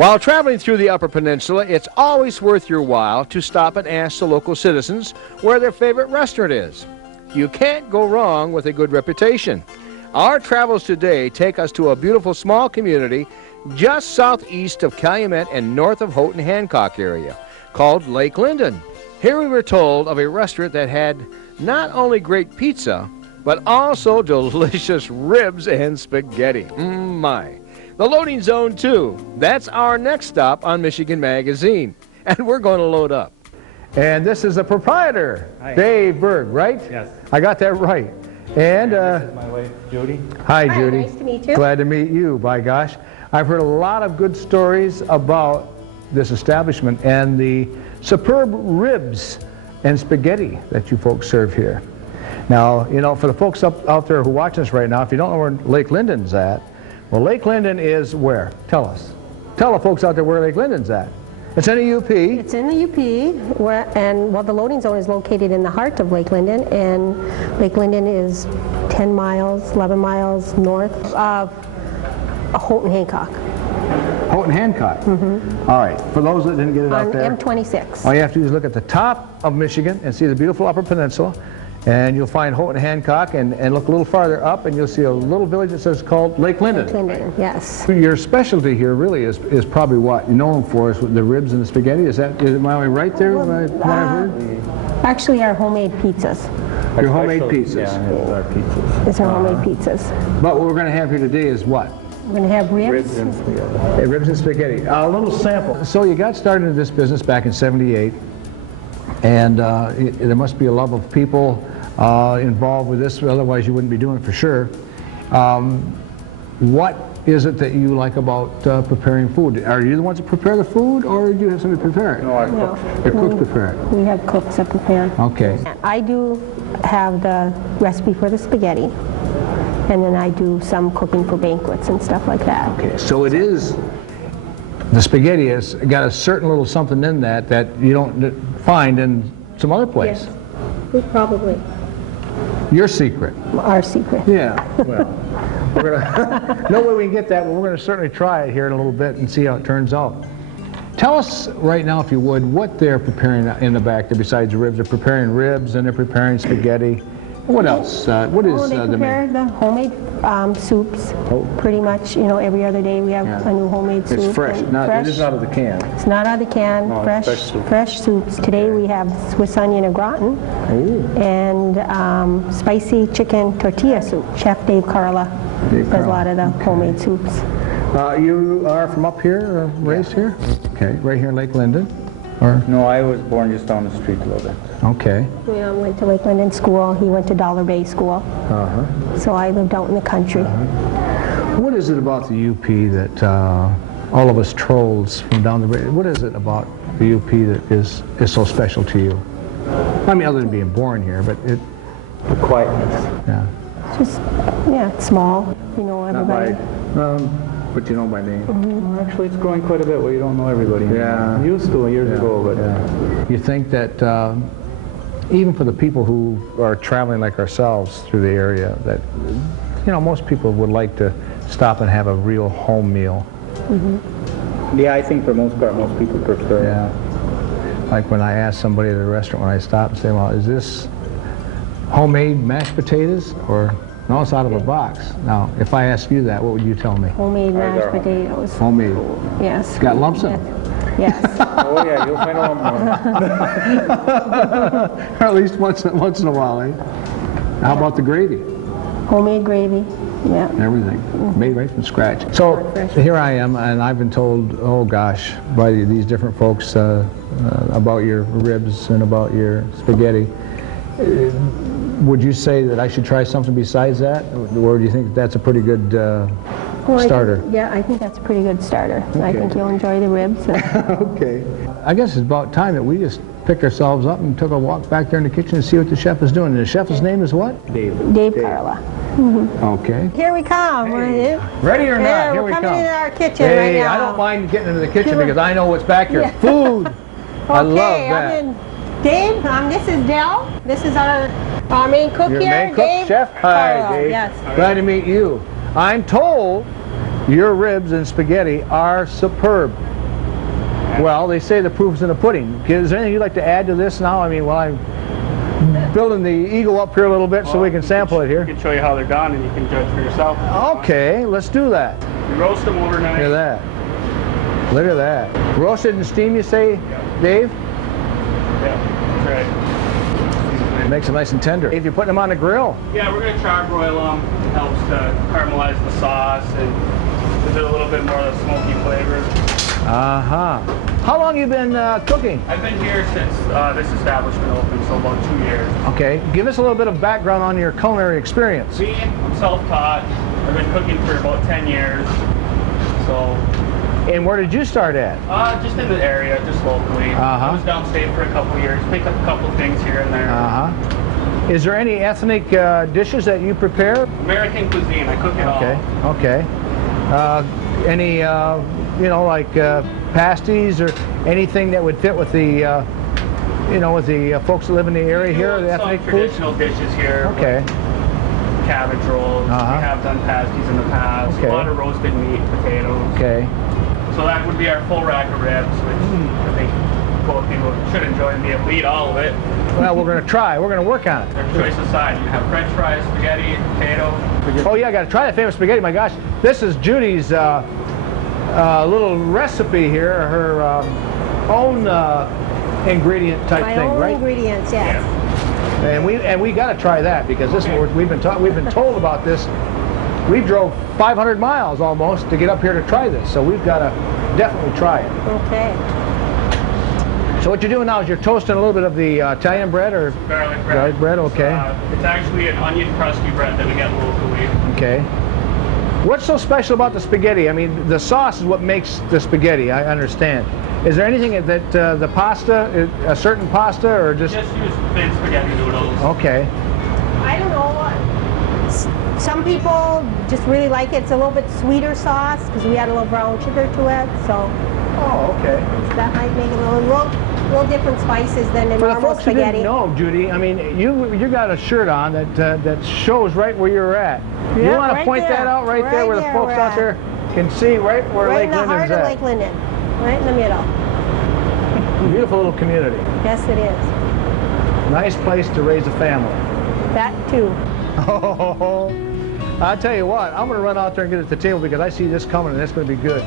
While traveling through the Upper Peninsula, it's always worth your while to stop and ask the local citizens where their favorite restaurant is. You can't go wrong with a good reputation. Our travels today take us to a beautiful small community just southeast of Calumet and north of Houghton, Hancock area, called Lake Linden. Here we were told of a restaurant that had not only great pizza, but also delicious ribs and spaghetti. My. The loading zone, too. That's our next stop on Michigan Magazine. And we're going to load up. And this is the proprietor, Hi. Dave Berg, right? Yes. I got that right. And this is my wife, Judy. hi, Judy. Nice to meet you. Glad to meet you, by gosh. I've heard a lot of good stories about this establishment and the superb ribs and spaghetti that you folks serve here. Now, you know, for the folks out there who are watching us right now, if you don't know where Lake Linden's at, well, Lake Linden is where? Tell us. Tell the folks out there where Lake Linden's at. It's in the UP. It's in the UP, the loading zone is located in the heart of Lake Linden, and Lake Linden is 10 miles, 11 miles north of Houghton, Hancock. Houghton, Hancock. All right. For those that didn't get it out On there, M26. all you have to do is look at the top of Michigan and see the beautiful Upper Peninsula, and you'll find Houghton, Hancock, and look a little farther up, and you'll see a little village that says called Lake Linden. Lake Linden, yes. Your specialty here really is probably what you're known for is the ribs and the spaghetti. Is am I right there? What I've heard? Actually, our homemade pizzas. Your homemade pizzas. Yeah, it's our pizzas. It's our homemade pizzas. But what we're going to have here today is what? We're going to have ribs. Ribs and spaghetti. Hey, ribs and spaghetti. A little sample. So you got started in this business back in '78, and there must be a love of people involved with this, otherwise you wouldn't be doing it for sure. What is it that you like about preparing food? Are you the ones that prepare the food, or do you have somebody prepare it? No, our No. cooks. Your cooks prepare it. We have cooks that prepare. Okay. I do have the recipe for the spaghetti, and then I do some cooking for banquets and stuff like that. Okay. So it is. The spaghetti has got a certain little something in that you don't find in some other place. We probably. Your secret. Our secret. Yeah. Well, we're gonna no way we can get that, but we're gonna certainly try it here in a little bit and see how it turns out. Tell us right now, if you would, what they're preparing in the back there besides the ribs. They're preparing ribs and they're preparing spaghetti. What else? What is They the prepare main? the homemade soups. Oh. Pretty much, you know, every other day we have a new homemade soup. It's fresh. and It is out of the can. It's not out of the can. No, it's fresh soup. Fresh soups. Today we have Swiss onion au gratin and spicy chicken tortilla soup. Chef Dave Carla does a lot of the homemade soups. You are from up here, or raised here? Okay, right here in Lake Linden? Or No, I was born just down the street a little bit. okay. We went to Lake Linden School. He went to Dollar Bay School. So I lived out in the country. What is it about the UP that all of us trolls from down the road, what is it about the UP that is so special to you? I mean, other than being born here, but it, The quietness. yeah. It's just, it's small. You know everybody. But you know my name. Well, actually, it's growing quite a bit where you don't know everybody. Yeah. Used to years ago, but You think that even for the people who are traveling like ourselves through the area, that, you know, most people would like to stop and have a real home meal. yeah, I think for most part, most people prefer. Yeah. Like when I ask somebody at a restaurant, when I stop and say, well, is this homemade mashed potatoes, or no, it's out of a box? Now, if I ask you that, what would you tell me? Homemade Ours mashed are potatoes. Homemade. Yes. Got lumps in them. Yes. Oh yeah, you'll find out more. Or at least once in a while, eh? How about the gravy? Homemade gravy. Yeah. Everything. Made right from scratch. So here I am, and I've been told, oh gosh, by these different folks about your ribs and about your spaghetti. Would you say that I should try something besides that? Or do you think that's a pretty good starter? I think that's a pretty good starter. I think you'll enjoy the ribs. Okay. I guess it's about time that we just picked ourselves up and took a walk back there in the kitchen and see what the chef is doing. And the chef's name is what? Dave Carla. Okay. Here we come. Ready or not, Yeah, here we're we come. coming in our kitchen Hey, right now. I don't mind getting into the kitchen because I know what's back here. Food. I love that. Dave, this is Dell. This is our main cook Your here, main cook, Dave chef? Carla. Hi, Dave. Yes. Glad to meet you. I'm told your ribs and spaghetti are superb. Well, they say the proof's in the pudding. Is there anything you'd like to add to this now? I mean, while I'm building the eagle up here a little bit so we can sample it here. I can show you how they're done and you can judge for yourself. Okay, let's do that. You roast them overnight. Look at that. Look at that. Roasted and steam, you say, Dave? Yeah, that's right. Makes them nice and tender. If you're putting them on the grill. Yeah, we're going to charbroil them. Helps to caramelize the sauce and gives it a little bit more of the smoky flavor. Uh-huh. How long have you been cooking? I've been here since this establishment opened, so about 2 years. Okay, give us a little bit of background on your culinary experience. Me, I'm self-taught. I've been cooking for about 10 years. So. And where did you start at? Just in the area, just locally. I was downstate for a couple years, picked up a couple things here and there. Is there any ethnic dishes that you prepare? American cuisine, I cook it all. Okay. Any, you know, like pasties or anything that would fit with the, you know, with the folks that live in the area here, the ethnic foods? Traditional dishes here. Okay. Cabbage rolls. We have done pasties in the past. Okay. A lot of roasted meat, potatoes. Okay. So that would be our full rack of ribs, which I think both people should enjoy and be able to eat all of it. Well, we're going to try. We're going to work on it. Their choice aside, you have French fries, spaghetti, potato. Oh yeah, I got to try that famous spaghetti. My gosh, this is Judy's little recipe here. Her own ingredient type thing, right? My own ingredients, yes. And we got to try that because this we've been told about this. We drove 500 miles almost to get up here to try this, so we've got to definitely try it. Okay. So what you're doing now is you're toasting a little bit of the Italian bread or Garlic bread. garlic bread, okay. It's actually an onion crusty bread that we get locally. Okay. What's so special about the spaghetti? I mean, the sauce is what makes the spaghetti, I understand. Is there anything that the pasta, a certain pasta, or just Just use thin spaghetti noodles. Okay. I don't know. Some people just really like it. It's a little bit sweeter sauce because we add a little brown sugar to it. So Oh, okay. that might make it a little different spices than in For the normal folks who spaghetti. didn't know, Judy, I mean, you got a shirt on that shows right where you're at. You Yeah, want to right point there. that out right there Right where the there folks we're out at. there can see right where Right Lake in the Linden's heart of at. Lake Linden. Right in the middle. Beautiful little community. Yes, it is. Nice place to raise a family. That too. Oh, I'll tell you what, I'm going to run out there and get at the table because I see this coming and it's going to be good.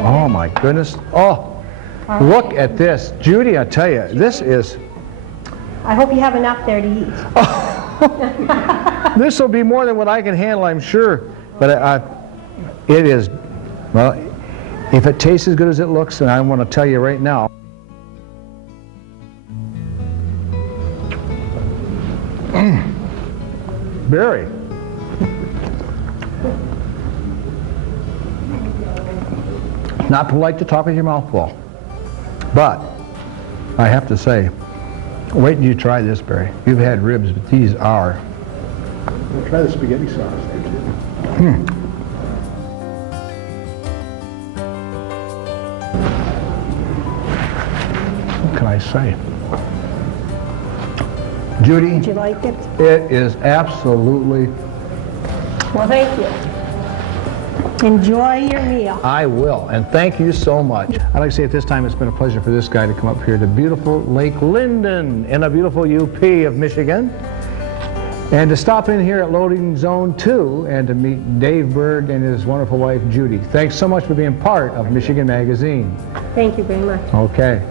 Oh my goodness. Oh, look at this. Judy, I tell you, this is... I hope you have enough there to eat. This will be more than what I can handle, I'm sure. But it is, well, if it tastes as good as it looks, and I want to tell you right now. Barry. Not polite to talk with your mouth full. But I have to say, wait till you try this, Barry. You've had ribs, but these are. We'll try the spaghetti sauce there too. What can I say? Judy, Did you like it? it is absolutely, Well, thank you. Enjoy your meal. I will, and thank you so much. I'd like to say at this time it's been a pleasure for this guy to come up here to beautiful Lake Linden in a beautiful UP of Michigan, and to stop in here at Loading Zone 2 and to meet Dave Berg and his wonderful wife Judy. Thanks so much for being part of Michigan Magazine. Thank you very much. Okay.